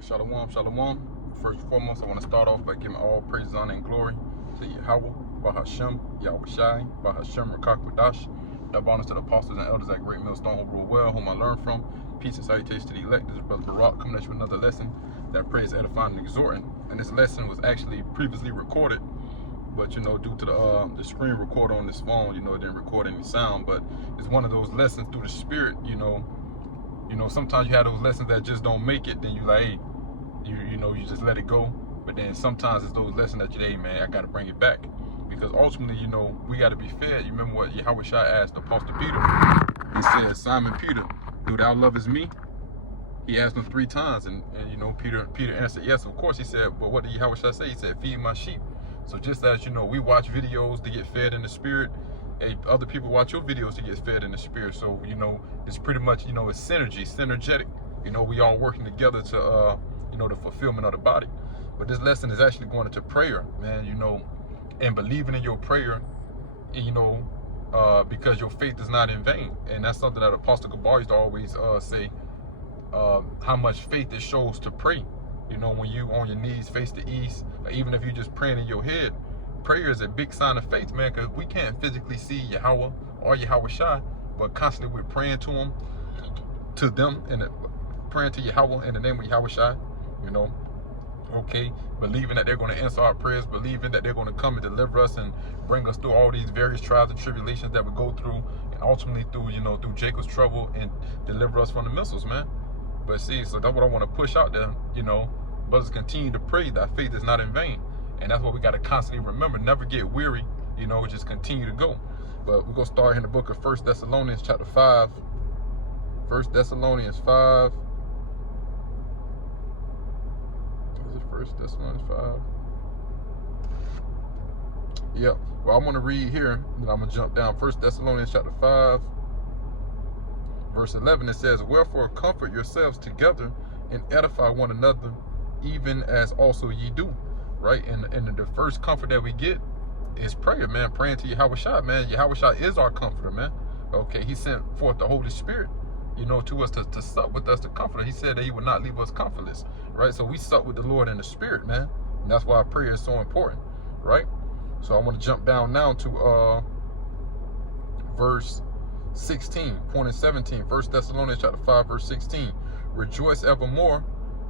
right, shalom, shalom. First and foremost, I want to start off by giving all praise, honor, and glory to Yahweh, Bahashem, Yahweh Shai, Bahashem, Rakakwadash. That honors to the apostles and elders at Great Millstone Overall Well, whom I learned from. Peace and salutations to the elect. This is Brother Barak coming at you with another lesson that praise, edifying, and exhorting. And this lesson was actually previously recorded, but due to the screen recorder on this phone, it didn't record any sound. But it's one of those lessons through the Spirit. Sometimes you have those lessons that just don't make it. Then you like, hey, you just let it go. But then sometimes it's those lessons that hey, man, I got to bring it back, because ultimately, we got to be fed. You remember what Yahweh Shai asked Apostle Peter? He said, Simon Peter, do thou lovest me? He asked him 3 times, and Peter answered yes, of course. He said, but what did Yahweh Shai say? He said, feed my sheep. So just as we watch videos to get fed in the Spirit, other people watch your videos to get fed in the Spirit. So it's pretty much it's synergetic. We all working together to the fulfillment of the body. But this lesson is actually going into prayer, man. And believing in your prayer, because your faith is not in vain. And that's something that Apostle Gabar used to always say, how much faith it shows to pray. When you on your knees face the east, or even if you just praying in your head, prayer is a big sign of faith, man, because we can't physically see Yahweh or Yahweh Shai, but constantly we're praying to them, and praying to Yahweh in the name of Yahweh Shai, believing that they're going to answer our prayers, believing that they're going to come and deliver us and bring us through all these various trials and tribulations that we go through, and ultimately through Jacob's trouble, and deliver us from the missiles, man. But see, so that's what I want to push out there, brothers, continue to pray that faith is not in vain. And that's what we got to constantly remember. Never get weary, just continue to go. But we're going to start in the book of 1 Thessalonians chapter 5. 1 Thessalonians 5. Is it 1 Thessalonians 5? Yep. Well, I'm going to read here, and I'm going to jump down. 1 Thessalonians chapter 5. Verse 11, it says, wherefore comfort yourselves together and edify one another, even as also ye do. Right? And the first comfort that we get is prayer, man. Praying to Yahweh Shai, man. Yahweh Shai is our comforter, man. Okay, he sent forth the Holy Spirit, to us to sup with us, to comfort us. He said that he would not leave us comfortless, right? So we sup with the Lord in the Spirit, man. And that's why prayer is so important, right? So I want to jump down now to verse 16, point in 17, 1 Thessalonians chapter 5, verse 16. Rejoice evermore,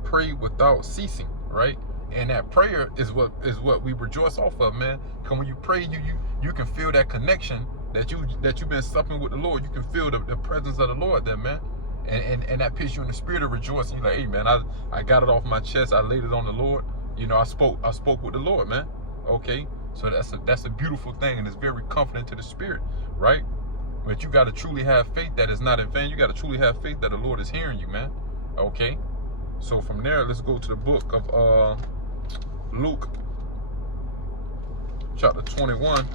pray without ceasing, right? And that prayer is what we rejoice off of, man. Because when you pray, you can feel that connection that you've been supping with the Lord. You can feel the presence of the Lord there, man. And that puts you in the spirit of rejoicing. You're like, hey, man, I got it off my chest. I laid it on the Lord. I spoke with the Lord, man. Okay, so that's a beautiful thing, and it's very comforting to the spirit, right? But you got to truly have faith that is not in vain. You got to truly have faith that the Lord is hearing you, man. Okay, so from there, let's go to the book of Luke chapter 21.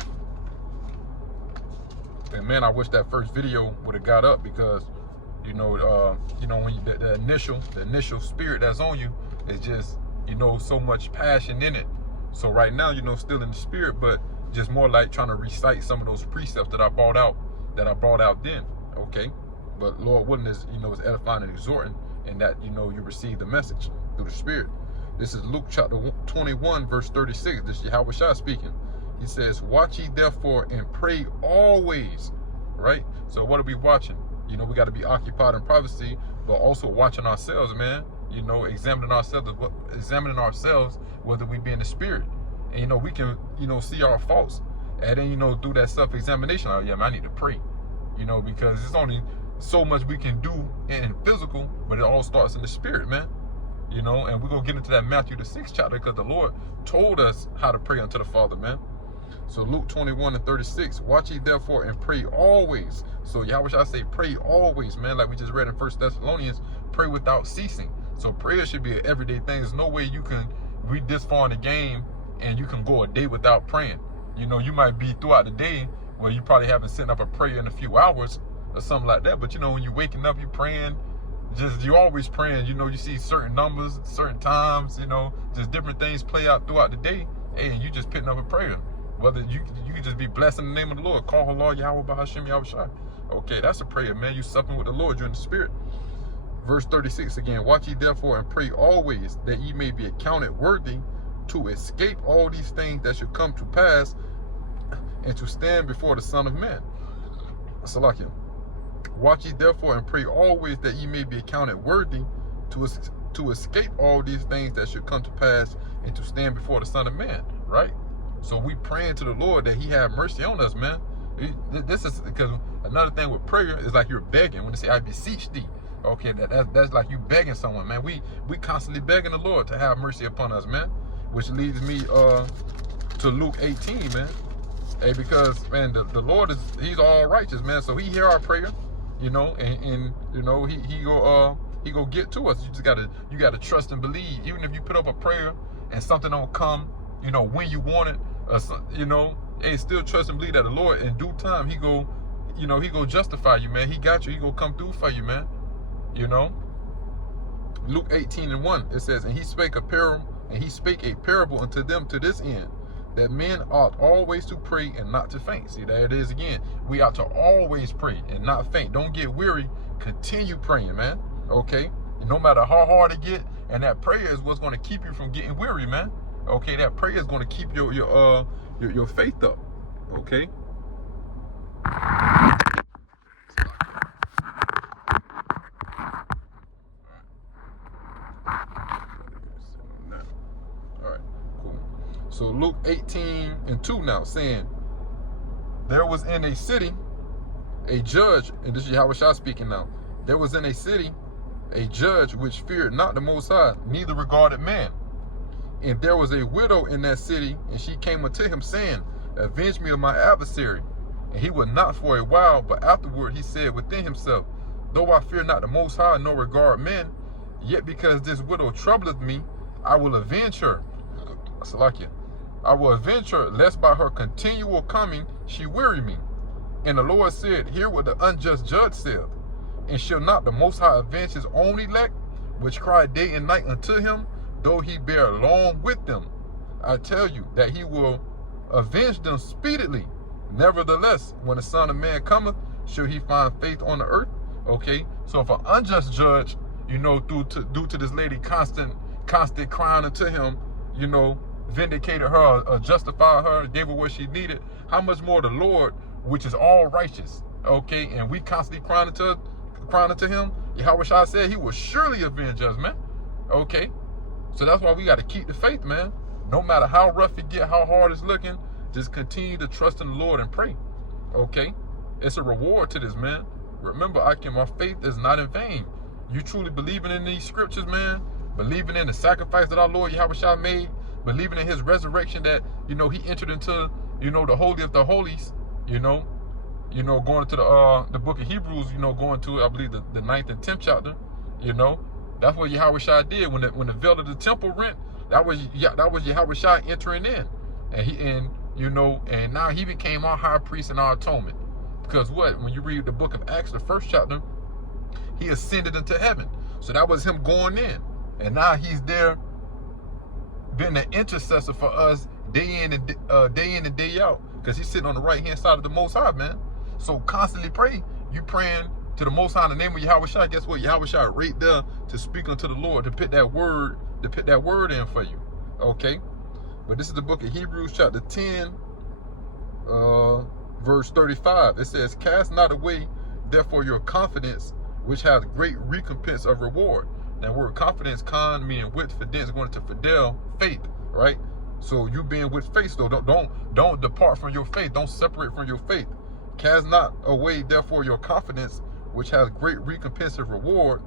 And man, I wish that first video would have got up, because when the initial spirit that's on you is just so much passion in it. So right now, still in the spirit, but just more like trying to recite some of those precepts that I brought out then. Okay, but Lord willing is is edifying and exhorting, and that you receive the message through the Spirit. This is Luke chapter 21, verse 36. This is Yahweh Shai speaking. He says, watch ye therefore and pray always. Right? So what are we watching? We got to be occupied in privacy, but also watching ourselves, man. Examining ourselves whether we be in the Spirit. And we can see our faults, and then do that self-examination. Oh yeah, man, I need to pray. Because it's only so much we can do in physical, but it all starts in the Spirit, man. And we're going to get into that Matthew the 6th chapter, because the Lord told us how to pray unto the Father, man. So Luke 21 and 36, watch ye therefore and pray always. So Yahweh Shai say pray always, man, like we just read in 1 Thessalonians, pray without ceasing. So prayer should be an everyday thing. There's no way you can read this far in the game and you can go a day without praying. You might be throughout the day where you probably haven't sent up a prayer in a few hours or something like that. But when you're waking up, you're praying. You're always praying. You see certain numbers, certain times, just different things play out throughout the day. Hey, and you just picking up a prayer. Whether you can just be blessed in the name of the Lord. Call her Lord Yahweh Bahashem Yahweh Shai. Okay, that's a prayer, man. You supping with the Lord. You're in the Spirit. Verse 36 again, watch ye therefore and pray always, that ye may be accounted worthy to escape all these things that should come to pass, and to stand before the Son of Man. Salakia. Watch ye therefore and pray always, that ye may be accounted worthy to escape all these things that should come to pass, and to stand before the Son of Man. Right? So we praying to the Lord that he have mercy on us, man. This is because another thing with prayer is like you're begging. When they say, I beseech thee, okay, that's like you begging someone, man. We constantly begging the Lord to have mercy upon us, man. Which leads me to Luke 18, man. Hey, because man, the Lord he's all righteous, man. So he hear our prayer, you know, and you know, he go get to us. You gotta trust and believe. Even if you put up a prayer and something don't come, you know, when you want it, you know, and still trust and believe that the Lord in due time, he go justify you, man. He got you. He go come through for you, man. You know, Luke 18:1, it says, and he spake a parable unto them to this end, that men ought always to pray and not to faint. See, there it is again. We ought to always pray and not faint. Don't get weary. Continue praying, man. Okay, and no matter how hard it get, and that prayer is what's going to keep you from getting weary, man. Okay, that prayer is going to keep your faith up. Okay. All right, cool. So Luke 18:2 now, saying, there was in a city a judge, and this is Yahushua speaking now. There was in a city a judge which feared not the Most High, neither regarded man. And there was a widow in that city, and she came unto him, saying, avenge me of my adversary. And he would not for a while, but afterward he said within himself, though I fear not the Most High, nor regard men, yet because this widow troubleth me, I will avenge her. Salakia. I will avenge her, lest by her continual coming she weary me. And the Lord said, hear what the unjust judge saith. And shall not the Most High avenge his own elect, which cry day and night unto him, though he bear long with them? I tell you that he will avenge them speedily. Nevertheless, when the Son of Man cometh, shall he find faith on the earth? Okay, so if an unjust judge, you know, due to this lady constant crying unto him, you know, vindicated her or justified her, gave her what she needed, how much more the Lord, which is all righteous, okay, and we constantly crying unto him, Yahushua said he will surely avenge us, man. Okay, so that's why we got to keep the faith, man. No matter how rough it get, how hard it's looking, just continue to trust in the Lord and pray. Okay, it's a reward to this, man. Remember, my faith is not in vain. You truly believing in these scriptures, man, believing in the sacrifice that our Lord Yahushua made, believing in his resurrection, that, you know, he entered into, you know, the Holy of the Holies, you know, going into the book of Hebrews, you know, going to, I believe, the 9th and 10th chapter, you know, that's what Yahushua did when the veil of the temple rent. That was Yahushua entering in, and now he became our high priest and our atonement. Because when you read the book of Acts, the 1st chapter, he ascended into heaven. So that was him going in, and now he's there, being an intercessor for us day in and day out. Because he's sitting on the right hand side of the Most High, man. So constantly pray. You praying to the Most High in the name of Yahushua. Guess what? Yahushua right there to speak unto the Lord, to put that word in for you. Okay? But this is the book of Hebrews chapter 10, verse 35. It says, cast not away therefore your confidence, which has great recompense of reward. That word confidence, con, meaning with, fidence, going into fidel, faith, right? So you being with faith, though, don't depart from your faith. Don't separate from your faith. Cast not away therefore your confidence, which has great recompense of reward.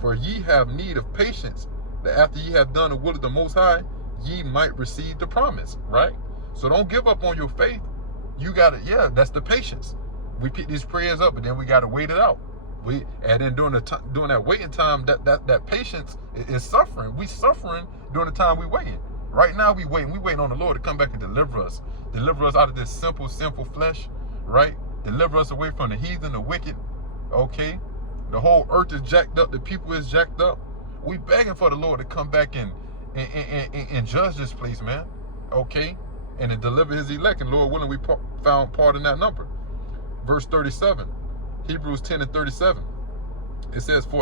For ye have need of patience, that after ye have done the will of the Most High, ye might receive the promise, right? So don't give up on your faith. You got to, that's the patience. We pick these prayers up, but then we got to wait it out. And then during that waiting time, that patience is suffering. We suffering during the time we waiting. Right now we waiting on the Lord to come back and deliver us out of this simple, sinful flesh, right? Deliver us away from the heathen, the wicked. Okay, the whole earth is jacked up. The people is jacked up. We begging for the Lord to come back and judge this place, man. Okay, and to deliver his elect. And Lord willing, we found part in that number. Verse 37, Hebrews 10 and 37. It says, for